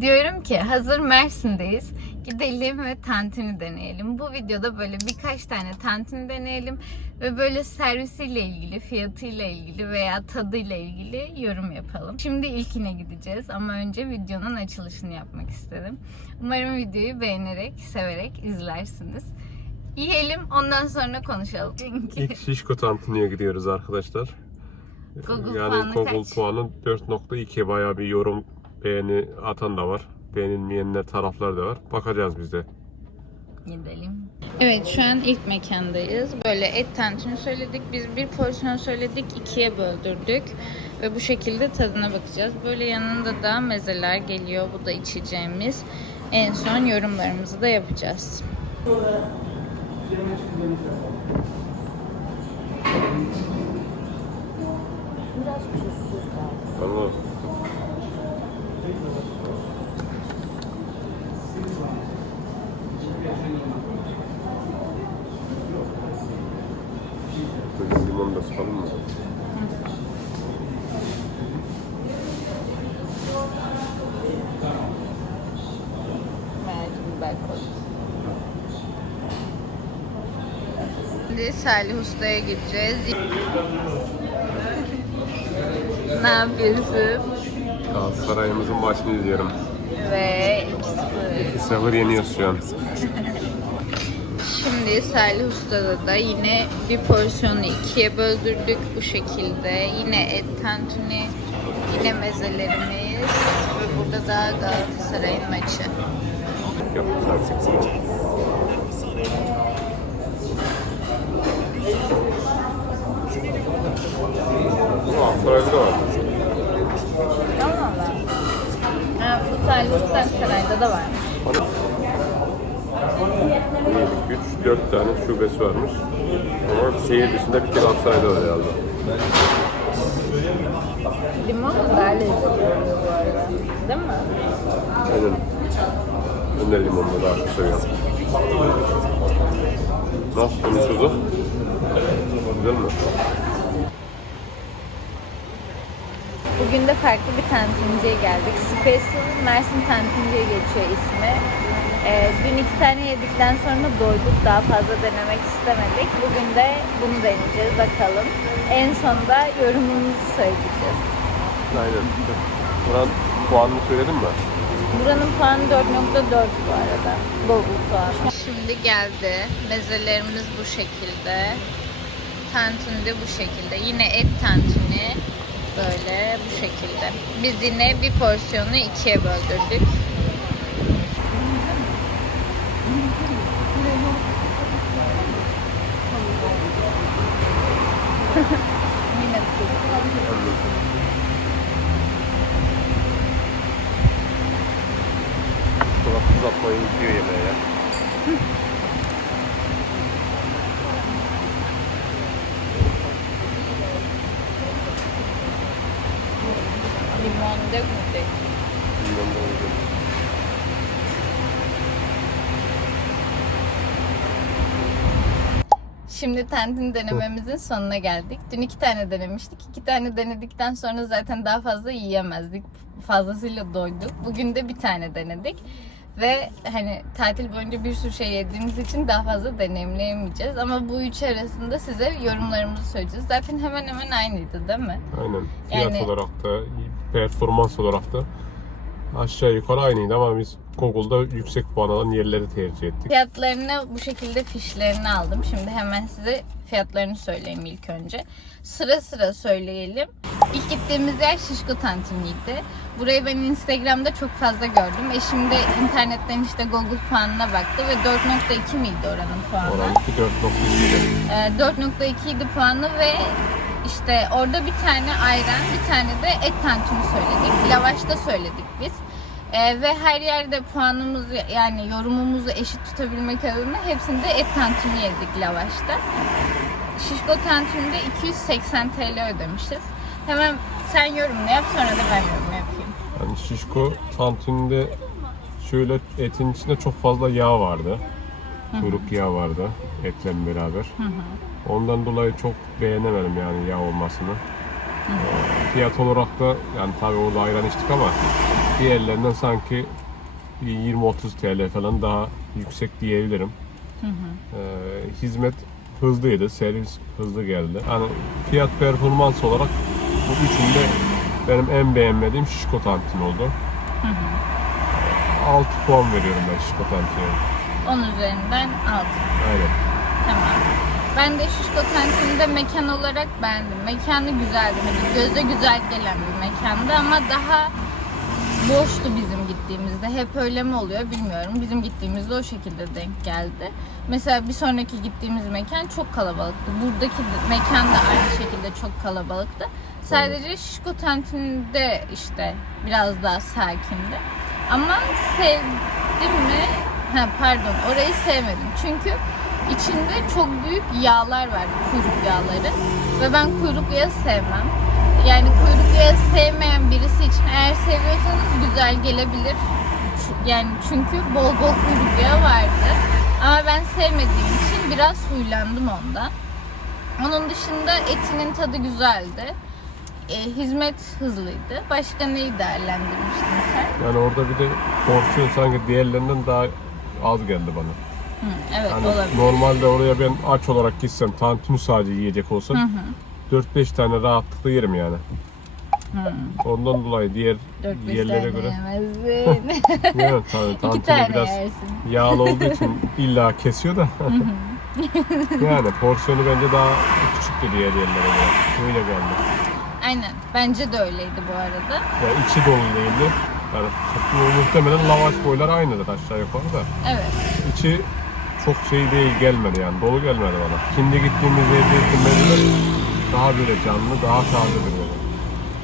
Diyorum ki hazır Mersin'deyiz. Gidelim ve tantuni deneyelim. Bu videoda böyle birkaç tane tantuni deneyelim ve böyle servisiyle ilgili, fiyatıyla ilgili veya tadıyla ilgili yorum yapalım. Şimdi ilkine gideceğiz ama önce videonun açılışını yapmak istedim. Umarım videoyu beğenerek, severek izlersiniz. Yiyelim ondan sonra konuşalım. Çünkü İlk Şişko Tantuni'ye gidiyoruz arkadaşlar. Google yani puanı Google kaç? puanı 4.2 bayağı bir yorum beğeni atan da var. Beğenilmeyenler taraflar da var. Bakacağız biz de. Gidelim. Evet şu an ilk mekandayız. Böyle et tantuni söyledik. Biz bir porsiyon söyledik. ikiye böldürdük. Ve bu şekilde tadına bakacağız. Böyle yanında da mezeler geliyor. Bu da içeceğimiz. En son yorumlarımızı da yapacağız. Tamam. Salih Usta'ya gideceğiz. ne yapıyorsun? Galatasaray'ımızın maçını izliyorum. Ve 2-0 yeniyoruz şu an. Şimdi Salih Usta'da da yine bir porsiyonu ikiye böldürdük bu şekilde. Yine et tantuni, yine mezelerimiz ve burada da Galatasaray'ın maçı. Yok, saat Bu Ankara'da var. Allah Allah. Ha, bu sadece Ankara'da da var. 3-4 tane şubesi varmış. Ama şehir dışında bir tek Aksaray'da var herhalde. Da daha lezzetli oluyor. Değil mi? Aynen. Ben de limonla daha çok seviyorum. Nasıl konuşuldu? Güzel mi? Bugün de farklı bir tantuniciye geldik. Special Mersin Tantuniye geçiyor ismi. Ee, dün iki tane yedikten sonra doyduk. Daha fazla denemek istemedik. Bugün de bunu deneyeceğiz. Bakalım. En sonunda yorumumuzu söyleyeceğiz. Aynen. Buranın puanını söyledin mi? Buranın puanı 4.4 bu arada. Google puanı. Şimdi geldi. Mezelerimiz bu şekilde. Tantuni de bu şekilde. Yine et tantuni. Böyle bu şekilde. Biz yine bir porsiyonu ikiye böldürdük. Yine tuz. Sonra tuz atmayı unutuyor yemeğe ya. Dökmedik. Limon da uygun. Şimdi tantuni denememizin sonuna geldik. Dün iki tane denemiştik. İki tane denedikten sonra zaten daha fazla yiyemezdik. Fazlasıyla doyduk. Bugün de bir tane denedik. Ve hani tatil boyunca bir sürü şey yediğimiz için daha fazla deneyimleyemeyeceğiz. Ama bu üç arasında size yorumlarımızı söyleyeceğiz. Zaten hemen hemen aynıydı değil mi? Aynen. Fiyat Yani- olarak da, performans olarak da aşağı yukarı aynıydı ama biz Google'da yüksek puan alan yerleri tercih ettik. Fiyatlarını bu şekilde fişlerini aldım. Şimdi hemen size fiyatlarını söyleyeyim ilk önce. Sıra sıra söyleyelim. İlk gittiğimiz yer Şişko Tantuni'ydi. Burayı ben Instagram'da çok fazla gördüm. Eşim de internetten işte Google puanına baktı ve 4.2 miydi oranın puanı? Oranı 4.2'de. Ee, 4.2 idi puanı ve işte orada bir tane ayran, bir tane de et tantuni söyledik. Lavaşta söyledik biz. Ee, ve her yerde puanımızı yani yorumumuzu eşit tutabilmek adına hepsinde et tantuni yedik lavaşta. Şişko tantunide 280 TL ödemişiz. Hemen sen yorumunu yap sonra da ben yorum yapayım. Yani şişko tantuninde şöyle etin içinde çok fazla yağ vardı. Kuyruk yağı vardı etle beraber. Ondan dolayı çok beğenemedim yani yağ olmasını. Ee, Fiyat olarak da yani tabii orada ayran içtik ama diğerlerinden sanki bir 20-30 TL falan daha yüksek diyebilirim. Ee, hizmet hızlıydı, servis hızlı geldi. Yani fiyat performans olarak bu üçünde benim en beğenmediğim Şişko Tantin oldu. 6 puan veriyorum ben Şişko Tantin'e. 10 üzerinden 6. Aynen. Tamam. Ben de Şişko Kantin'de mekan olarak beğendim. Mekanı güzeldi. Hani göze güzel gelen bir mekandı ama daha boştu bizim gittiğimizde. Hep öyle mi oluyor bilmiyorum. Bizim gittiğimizde o şekilde denk geldi. Mesela bir sonraki gittiğimiz mekan çok kalabalıktı. Buradaki mekan da aynı şekilde çok kalabalıktı. Sadece Şişko Kantin'de işte biraz daha sakindi. Ama sevdim mi? Ha, pardon orayı sevmedim. Çünkü içinde çok büyük yağlar vardı. Kuyruk yağları. Ve ben kuyruk yağı sevmem. Yani kuyruk yağı sevmeyen birisi için eğer seviyorsanız güzel gelebilir. Yani çünkü bol bol kuyruk yağı vardı. Ama ben sevmediğim için biraz huylandım ondan. Onun dışında etinin tadı güzeldi. E, hizmet hızlıydı. Başka neyi değerlendirmiştin sen? Yani orada bir de porsiyon sanki diğerlerinden daha az geldi bana. Hı, evet Yani olabilir. normalde oraya ben aç olarak gitsem tantuni sadece yiyecek olsam 4-5 tane rahatlıkla yerim yani. Ondan dolayı diğer 4-5 yerlere göre yemezsin. yani tabii İki tantuni tane biraz yersin. yağlı olduğu için illa kesiyor da. yani porsiyonu bence daha küçüktü diğer yerlere göre. Öyle geldi. Aynen. Bence de öyleydi bu arada. Yani içi dolu değildi. Yani mu- muhtemelen lavaş boyları aynıdır aşağı yukarı da. Evet. İçi çok şey değil gelmedi yani dolu gelmedi bana. Şimdi gittiğimiz yerdeki mezeler daha böyle canlı, daha taze böyle.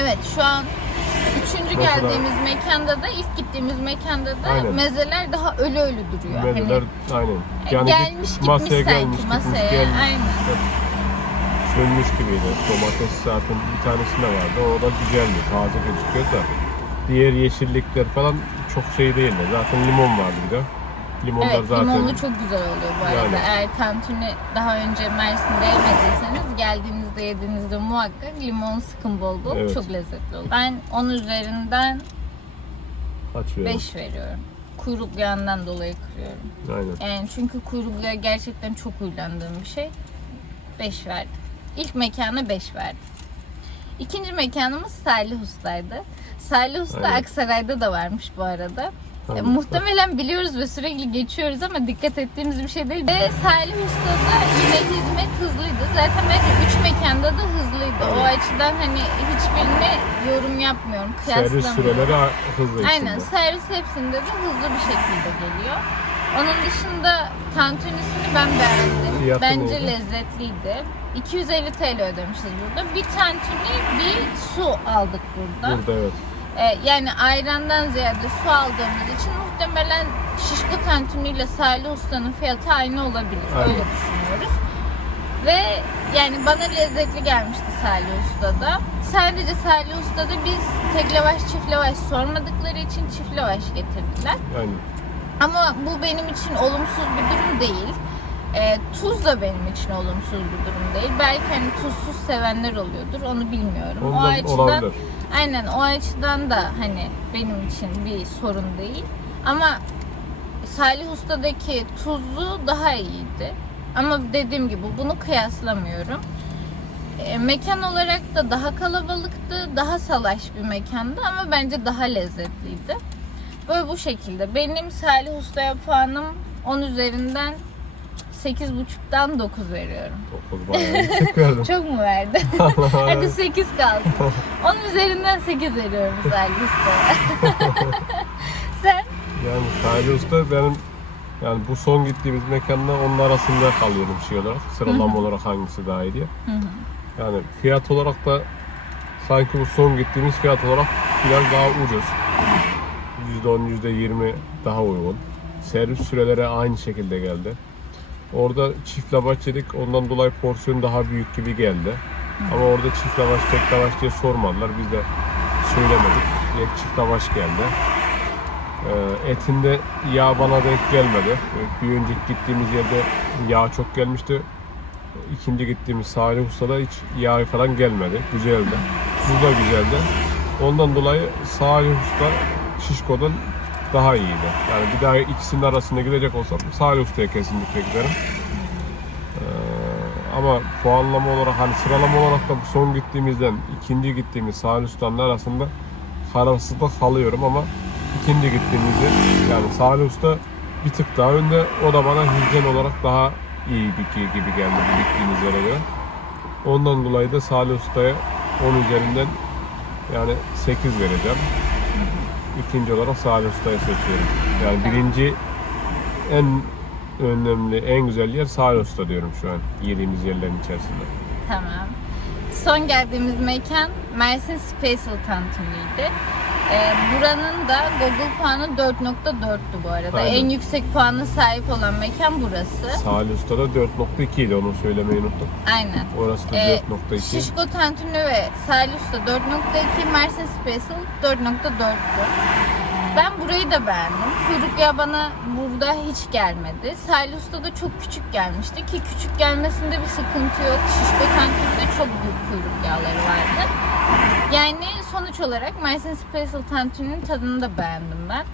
Evet şu an üçüncü Mesela- geldiğimiz mekanda da ilk gittiğimiz mekanda da Aynen. mezeler daha ölü ölü duruyor. Mezeler Hani aynen. e, gelmiş git- gitmiş masaya sanki gelmiş, gitmiş, masaya. gelmiş. Aynen. Sönmüş gibiydi. Domates zaten bir tanesinde vardı. O da güzeldi. Taze gözüküyor da. Diğer yeşillikler falan çok şey değildi. Zaten limon vardı bir de. Limonlar Evet zaten limonlu çok güzel oluyor bu arada. Yani. Eğer tantuni daha önce Mersin'de yemediyseniz geldiğinizde yediğinizde muhakkak limon sıkın bol bol. Evet. Çok lezzetli oluyor. Ben 10 üzerinden açıyorum. 5 veriyorum. Kuyruk yağından dolayı kırıyorum. Aynen. Yani çünkü kuyruk yağı gerçekten çok huylandığım bir şey. 5 verdim. İlk mekana 5 verdim. İkinci mekanımız Salih Usta'ydı. Salih Usta Aynen. Aksaray'da da varmış bu arada. Tamam. E, muhtemelen biliyoruz ve sürekli geçiyoruz ama dikkat ettiğimiz bir şey değil. Ve Salih Usta'da yine hizmet hızlıydı. Zaten bence 3 mekanda da hızlıydı. O açıdan hani hiçbirine yorum yapmıyorum. Servis süreleri hızlı Aynen içinde. servis hepsinde de hızlı bir şekilde geliyor. Onun dışında tantunisini ben beğendim. Fiyatı Bence neydi? lezzetliydi. 250 TL ödemişiz burada. Bir tantuni, bir su aldık burada. Burada evet. Ee, yani ayrandan ziyade su aldığımız için muhtemelen şişko tantuni ile Salih Usta'nın fiyatı aynı olabilir. Aynen. Öyle düşünüyoruz. Ve yani bana lezzetli gelmişti Salih Usta'da. Sadece Salih Usta'da biz tek lavaş çift lavaş sormadıkları için çift lavaş getirdiler. Aynen. Ama bu benim için olumsuz bir durum değil. Ee, tuz da benim için olumsuz bir durum değil. Belki hani tuzsuz sevenler oluyordur. Onu bilmiyorum. o Ondan açıdan olabilir. Aynen o açıdan da hani benim için bir sorun değil. Ama Salih Usta'daki tuzu daha iyiydi. Ama dediğim gibi bunu kıyaslamıyorum. E, mekan olarak da daha kalabalıktı, daha salaş bir mekandı ama bence daha lezzetliydi. Böyle bu şekilde. Benim Salih Usta'ya puanım 10 üzerinden 8.5'dan 9 veriyorum. 9 bayağı yüksek verdim. Çok mu verdi? Hadi 8 kalsın. 10 üzerinden 8 veriyorum Salih Usta'ya. Sen? Yani Salih Usta benim yani bu son gittiğimiz mekanla onun arasında kalıyorum şey olarak. Sıralama olarak hangisi daha iyi diye. Yani fiyat olarak da sanki bu son gittiğimiz fiyat olarak biraz daha ucuz. %10, %20 daha uygun. Servis süreleri aynı şekilde geldi. Orada çift lavaş yedik. Ondan dolayı porsiyon daha büyük gibi geldi. Ama orada çift lavaş, tek lavaş diye sormadılar. Biz de söylemedik. Direkt çift lavaş geldi. Ee, etinde yağ bana denk gelmedi. Bir önceki gittiğimiz yerde yağ çok gelmişti. İkinci gittiğimiz Salih Usta'da hiç yağ falan gelmedi. Güzeldi. Tuzu da güzeldi. Ondan dolayı Salih Usta Şişko'dan daha iyiydi. Yani bir daha ikisinin arasında gidecek olsam Salih Usta'ya kesinlikle giderim. Ee, ama puanlama olarak hani sıralama olarak da son gittiğimizden ikinci gittiğimiz Salih Usta'nın arasında kararsızda kalıyorum ama ikinci gittiğimizde yani Salih Usta bir tık daha önde. O da bana hijyen olarak daha iyi bir gibi geldi bu gittiğimiz yere göre. Ondan dolayı da Salih Usta'ya 10 üzerinden yani 8 vereceğim. İkinci olarak Salih Usta'yı seçiyorum. Yani birinci en önemli, en güzel yer Salih Usta diyorum şu an yediğimiz yerlerin içerisinde. Tamam. Son geldiğimiz mekan Mersin Special Tantuni'ydi. Ee, buranın da Google puanı 4.4'tü bu arada. Aynen. En yüksek puanı sahip olan mekan burası. Salih Usta'da 4.2 idi onu söylemeyi unuttum. Aynen. Orası da Ee, 4.2. Şişko Tantuni ve Salih Usta 4.2, Mersin Special 4.4'tü. Ben burayı da beğendim. Kuyruk yağı bana burada hiç gelmedi. Salih Usta da çok küçük gelmişti ki küçük gelmesinde bir sıkıntı yok. Şişko Tantuni'de çok büyük kuyruk yağları vardı. Yani sonuç olarak Mersin Special Tantuni'nin tadını da beğendim ben.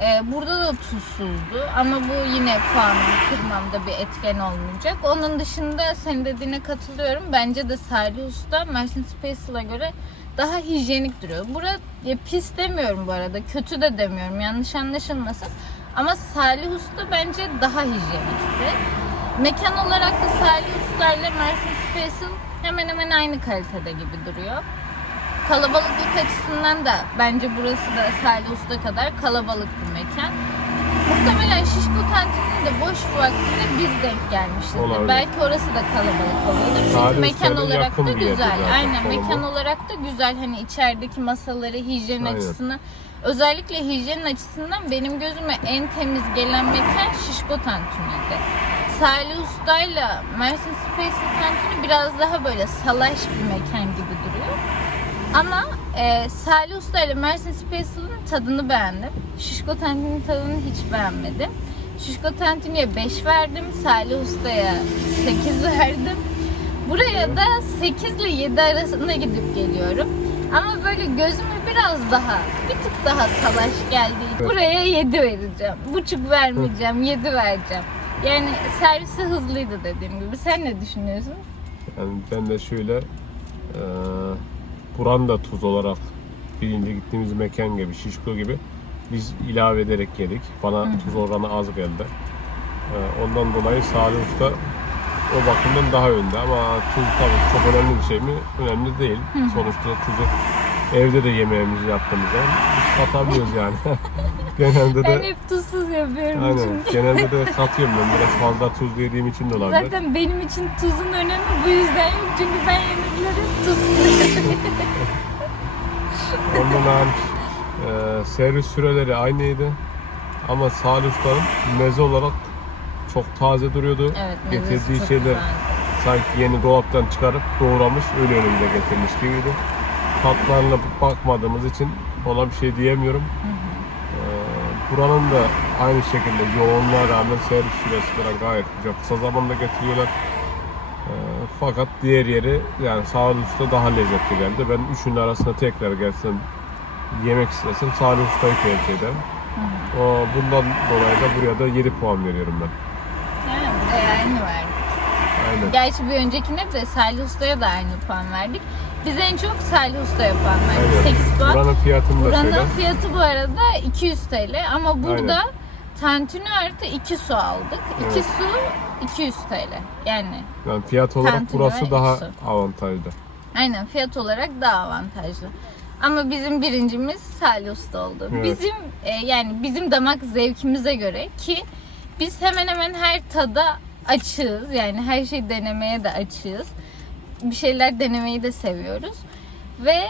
Ee, burada da tuzsuzdu ama bu yine puanımı kırmamda bir etken olmayacak. Onun dışında senin dediğine katılıyorum. Bence de Salih Usta Mersin Special'a göre daha hijyenik duruyor. Bura ya pis demiyorum bu arada. Kötü de demiyorum. Yanlış anlaşılmasın. Ama Salih Usta bence daha hijyenikti. Mekan olarak da Salih Usta ile Mersin Special hemen hemen aynı kalitede gibi duruyor. Kalabalıklık açısından da bence burası da Salih Usta kadar kalabalık bir mekan. Muhtemelen Şişko Tantuni'nin de boş vaktinde biz denk gelmişizdir. Olabilir. Belki orası da kalabalık oluyordur. Çünkü Salih mekan olarak da güzel. zaten Aynen konumı. mekan olarak da güzel. Hani içerideki masaları hijyen Aynen. açısından özellikle hijyen açısından benim gözüme en temiz gelen mekan Şişko Tantuni'ydi. Salih Usta'yla Mersin Special Tantuni biraz daha böyle salaş bir mekan gibi duruyor. Ama e, Salih Usta ile Mersin Special'ın tadını beğendim. Şişko Tantuni'nin tadını hiç beğenmedim. Şişko Tantuni'ye 5 verdim. Salih Usta'ya 8 verdim. Buraya da 8 ile 7 arasında gidip geliyorum. Ama böyle gözüme biraz daha, bir tık daha salaş geldi. Buraya 7 vereceğim. Buçuk vermeyeceğim, 7 vereceğim. Yani servisi hızlıydı dediğim gibi. Sen ne düşünüyorsun? Yani ben de şöyle eee buranın da tuz olarak birinci gittiğimiz mekan gibi, Şişko gibi biz ilave ederek yedik. Bana tuz oranı az geldi. Eee, ondan dolayı Salih Usta o bakımdan daha önde ama tuz tabii çok önemli bir şey mi? Önemli değil. Sonuçta tuzu evde de yemeğimizi yaptığımız zaman biz katabiliyoruz yani. Genelde Ben de hep tuzsuz yapıyorum Aynen. çünkü. Genelde de katıyorum ben biraz fazla tuz yediğim için de olabilir. Zaten benim için tuzun önemi bu yüzden yok. Çünkü ben yemekleri tuzsuz Ondan hariç e, servis süreleri aynıydı. Ama Salih Usta'nın meze olarak çok taze duruyordu. Evet, Getirdiği çok şeyler sanki yeni dolaptan çıkarıp doğramış öyle önümüze getirmiş gibiydi. Tatlarına bakmadığımız için ona bir şey diyemiyorum. E, buranın da aynı şekilde yoğunluğa rağmen servis süresi falan gayet güzel. Kısa zamanda getiriyorlar. E, fakat diğer yeri yani Salih Usta daha lezzetli geldi. Ben üçünün arasında tekrar gelsem yemek istesem Salih Usta'yı tercih ederim. O, bundan dolayı da buraya da 7 puan veriyorum ben. Buraya aynı verdik. Aynen. Gerçi bir öncekine de Salih Usta'ya da aynı puan verdik. Biz en çok Salih Usta'ya puan verdik. Aynen. 8 puan. Buranın fiyatını da söyle. Buranın fiyatı bu arada 200 TL ama burada tantuni artı 2 su aldık. 2 Evet. su 200 TL. Yani Yani fiyat olarak Tantuni burası ve daha su. avantajlı. Aynen fiyat olarak daha avantajlı. Ama bizim birincimiz Salih Usta oldu. Evet. Bizim e, yani bizim damak zevkimize göre ki biz hemen hemen her tada açığız. Yani her şeyi denemeye de açığız. Bir şeyler denemeyi de seviyoruz. Ve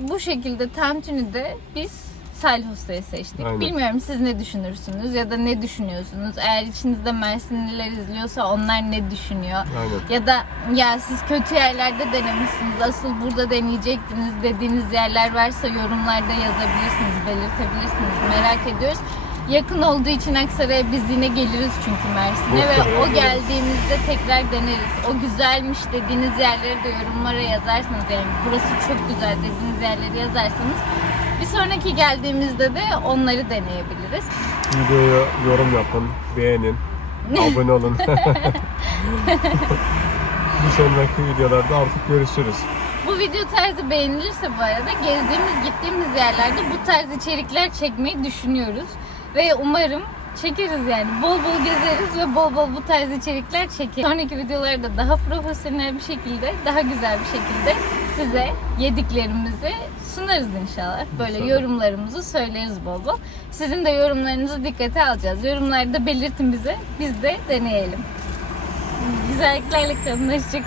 bu şekilde Tantuni'de biz Salih Usta'yı seçtik. Aynen. Bilmiyorum siz ne düşünürsünüz ya da ne düşünüyorsunuz? Eğer içinizde Mersinliler izliyorsa onlar ne düşünüyor? Aynen. Ya da ya siz kötü yerlerde denemişsiniz, asıl burada deneyecektiniz dediğiniz yerler varsa yorumlarda yazabilirsiniz, belirtebilirsiniz. Merak ediyoruz. Yakın olduğu için Aksaray'a biz yine geliriz çünkü Mersin'e ve o geldiğimizde tekrar deneriz. O güzelmiş dediğiniz yerleri de yorumlara yazarsanız yani burası çok güzel dediğiniz yerleri yazarsanız Bir sonraki geldiğimizde de onları deneyebiliriz. Videoya yorum yapın, beğenin, abone olun. Bir sonraki videolarda artık görüşürüz. Bu video tarzı beğenilirse bu arada gezdiğimiz gittiğimiz yerlerde bu tarz içerikler çekmeyi düşünüyoruz. Ve umarım çekeriz yani. Bol bol gezeriz ve bol bol bu tarz içerikler çekeriz. Sonraki videolarda daha profesyonel bir şekilde, daha güzel bir şekilde size yediklerimizi sunarız inşallah. Böyle İnşallah. yorumlarımızı söyleriz bol bol. Sizin de yorumlarınızı dikkate alacağız. Yorumlarda belirtin bize. Biz de deneyelim. Güzelliklerle kalın. Hoşçakalın.